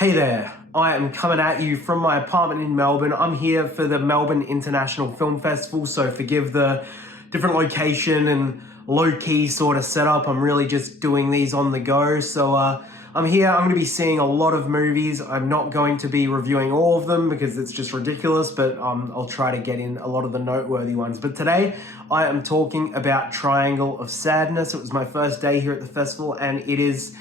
Hey there, I am coming at you from my apartment in Melbourne. I'm here for the Melbourne International Film Festival, so forgive the different location and low-key sort of setup. I'm really just doing these on the go. So I'm here, I'm going to be seeing a lot of movies. I'm not going to be reviewing all of them because it's just ridiculous, but I'll try to get in a lot of the noteworthy ones. But today, I am talking about Triangle of Sadness. It was my first day here at the festival, and it is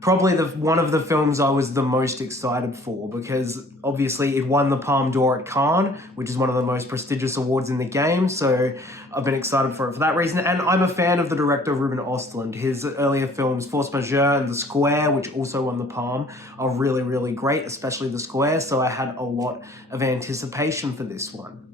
probably one of the films I was the most excited for because obviously it won the Palme d'Or at Cannes, which is one of the most prestigious awards in the game. So I've been excited for it for that reason. And I'm a fan of the director, Ruben Ostlund. His earlier films, Force Majeure and The Square, which also won the Palme, are really, really great, especially The Square. So I had a lot of anticipation for this one.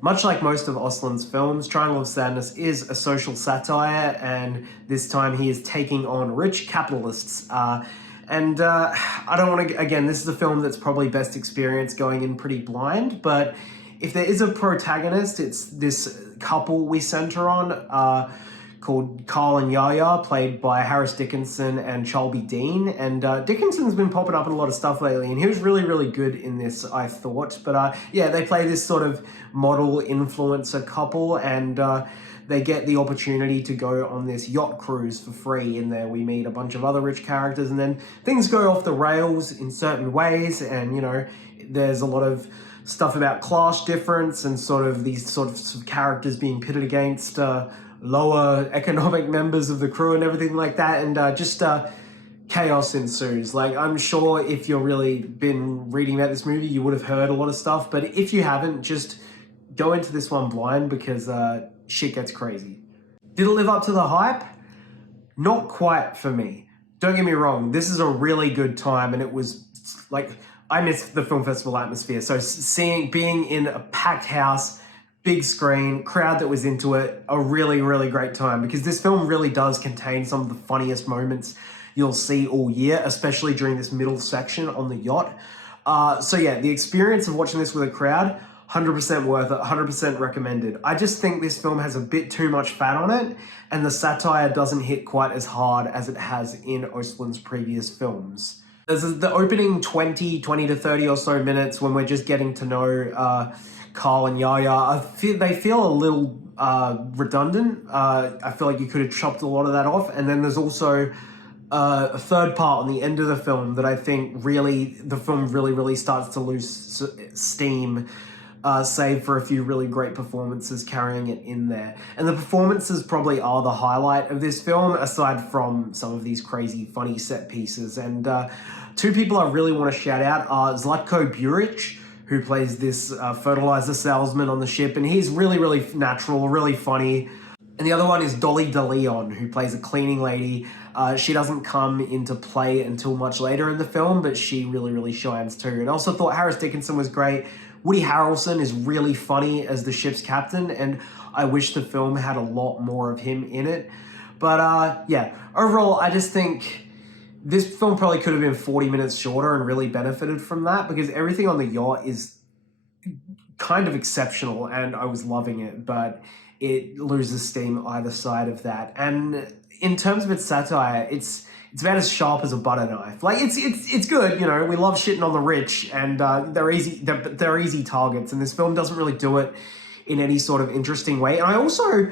Much like most of Ostlund's films, Triangle of Sadness is a social satire, and this time he is taking on rich capitalists. I don't want to, again, this is a film that's probably best experienced going in pretty blind, but if there is a protagonist, it's this couple we center on, called Carl and Yaya, played by Dickinson and Charlbi Dean. And Dickinson's been popping up in a lot of stuff lately, and he was really, really good in this, I thought. But yeah, they play this sort of model influencer couple, and they get the opportunity to go on this yacht cruise for free. In there, we meet a bunch of other rich characters, and then things go off the rails in certain ways, and, you know, there's a lot of stuff about class difference and sort of these sorts of characters being pitted against lower economic members of the crew and everything like that, and just chaos ensues. Like, I'm sure if you've really been reading about this movie, you would have heard a lot of stuff, but if you haven't, just go into this one blind because shit gets crazy. Did it live up to the hype? Not quite for me. Don't get me wrong, this is a really good time, and it was like, I miss the film festival atmosphere, so being in a packed house, big screen, crowd that was into it, a really, really great time, because this film really does contain some of the funniest moments you'll see all year, especially during this middle section on the yacht. So yeah, the experience of watching this with a crowd, 100% worth it, 100% recommended. I just think this film has a bit too much fat on it, and the satire doesn't hit quite as hard as it has in Ostlund's previous films. There's the opening 20 to 30 or so minutes when we're just getting to know Carl and Yaya. They feel a little redundant. I feel like you could have chopped a lot of that off. And then there's also a third part on the end of the film that I think the film really starts to lose steam, save for a few really great performances carrying it in there. And the performances probably are the highlight of this film, aside from some of these crazy funny set pieces. And two people I really want to shout out are Zlatko Buric, who plays this fertilizer salesman on the ship, and he's really natural, really funny. And the other one is Dolly, who plays a cleaning lady. She doesn't come into play until much later in the film, but she really shines too. And I also thought Dickinson was great. Woody Harrelson is really funny as the ship's captain, and I wish the film had a lot more of him in it. But yeah, overall, I just think this film probably could have been 40 minutes shorter and really benefited from that, because everything on the yacht is kind of exceptional and I was loving it, but it loses steam either side of that. And in terms of its satire, it's about as sharp as a butter knife. Like, it's good, you know, we love shitting on the rich, and they're easy targets, and this film doesn't really do it in any sort of interesting way. And I also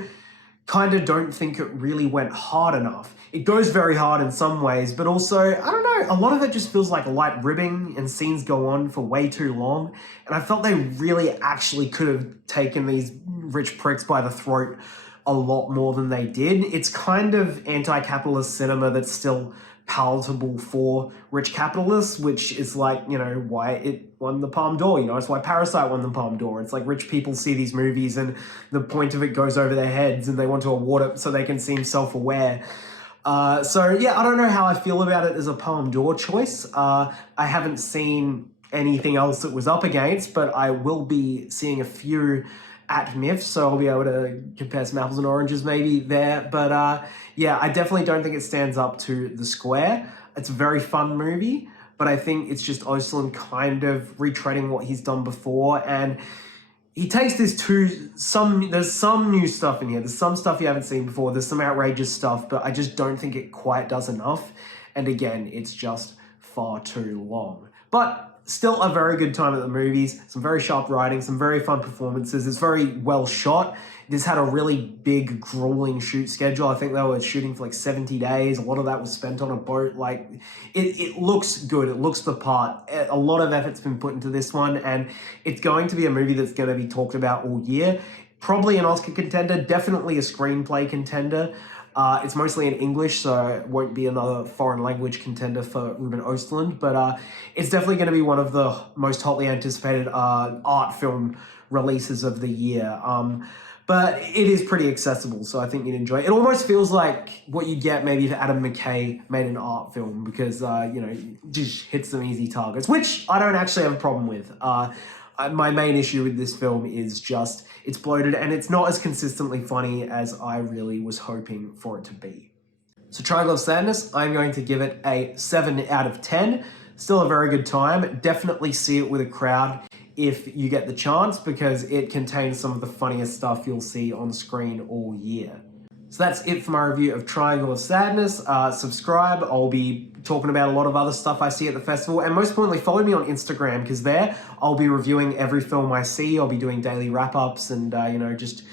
kind of don't think it really went hard enough. It goes very hard in some ways, but also, I don't know, a lot of it just feels like light ribbing, and scenes go on for way too long. And I felt they really actually could have taken these rich pricks by the throat a lot more than they did. It's kind of anti-capitalist cinema that's still palatable for rich capitalists, which is like, you know, why it won the Palme d'Or. You know, it's why Parasite won the Palme d'Or. It's like rich people see these movies and the point of it goes over their heads and they want to award it so they can seem self-aware. So yeah, I don't know how I feel about it as a Palme d'Or choice. I haven't seen anything else it was up against, but I will be seeing a few at MIFF, so I'll be able to compare some apples and oranges maybe there. But yeah, I definitely don't think it stands up to The Square. It's a very fun movie, but I think it's just Ostlund kind of retreading what he's done before, and he takes this to there's some new stuff in here. There's some stuff you haven't seen before. There's some outrageous stuff, but I just don't think it quite does enough. And again, it's just far too long. But still a very good time at the movies, some very sharp writing, some very fun performances. It's very well shot. This had a really big, grueling shoot schedule. I think they were shooting for like 70 days. A lot of that was spent on a boat. Like, it looks good. It looks the part. A lot of effort's been put into this one, and it's going to be a movie that's going to be talked about all year. Probably an Oscar contender, definitely a screenplay contender. It's mostly in English, so it won't be another foreign language contender for Ruben Ostlund, but it's definitely going to be one of the most hotly anticipated art film releases of the year. But it is pretty accessible, so I think you'd enjoy it. It almost feels like what you get maybe if Adam McKay made an art film, because, just hits some easy targets, which I don't actually have a problem with. My main issue with this film is just it's bloated and it's not as consistently funny as I really was hoping for it to be. So Triangle of Sadness, I'm going to give it a 7 out of 10. Still a very good time. Definitely see it with a crowd if you get the chance, because it contains some of the funniest stuff you'll see on screen all year. So that's it for my review of Triangle of Sadness. Subscribe. I'll be talking about a lot of other stuff I see at the festival. And most importantly, follow me on Instagram, because there I'll be reviewing every film I see. I'll be doing daily wrap-ups and, just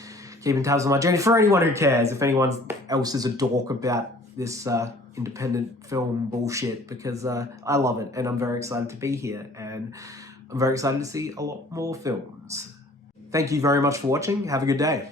keeping tabs on my journey. For anyone who cares, if anyone else is a dork about this independent film bullshit, because I love it and I'm very excited to be here. And I'm very excited to see a lot more films. Thank you very much for watching. Have a good day.